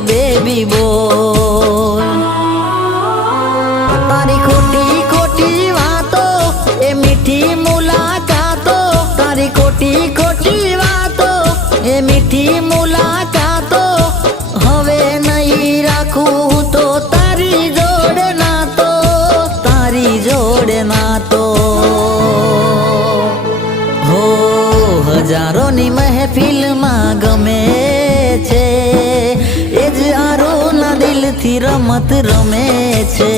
Baby બોલ. તારી ખોટી ખોટી વાતો એ મીઠી મુલાકાતો, તારી ખોટી ખોટી વાતો એ મીઠી મુલાકાતો, હવે નહીં રાખું તો તારી જોડે નાતો, તારી જોડે નાતો. હો હજારોની મહેફિલમાં ગમે છે, એ જ આરોના દિલથી રમત રમે છે.